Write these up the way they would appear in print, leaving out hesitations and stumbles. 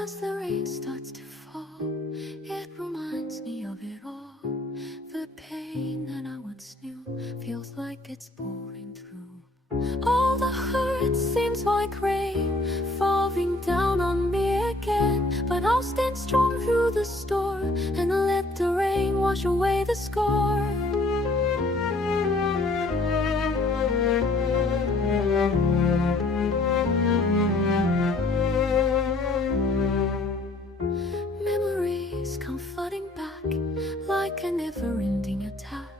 As the rain starts to fall, it reminds me of it all. The pain that I once knew feels like it's pouring through. All the hurt seems like rain falling down on me again. But I'll stand strong through the storm and let the rain wash away the score. Memories come flooding back like a never-ending attack,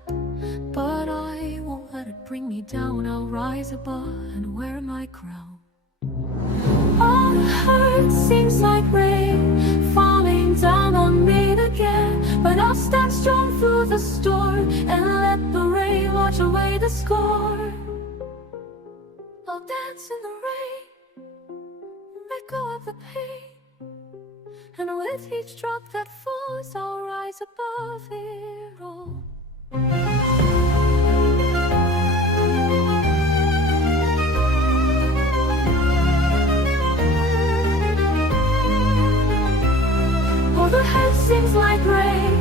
but I won't let it bring me down. I'll rise above and wear my crown. All the hurt seems like rain falling down on me again, but I'll stand strong through the storm and let the rain wash away the score. I'll dance in the rain, let go of the pain, and with each drop that falls, I'll rise above it all. All the hurt seems like rain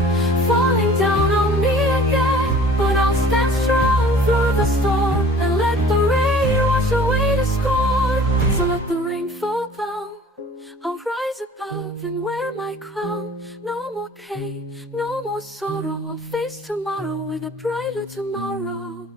falling down on me again, but I'll stand strong through the storm and let the rain wash away the score. So let the rain fall down, I'll rise above and wear my crown. No more pain, no more sorrow. I'll face tomorrow with a brighter tomorrow.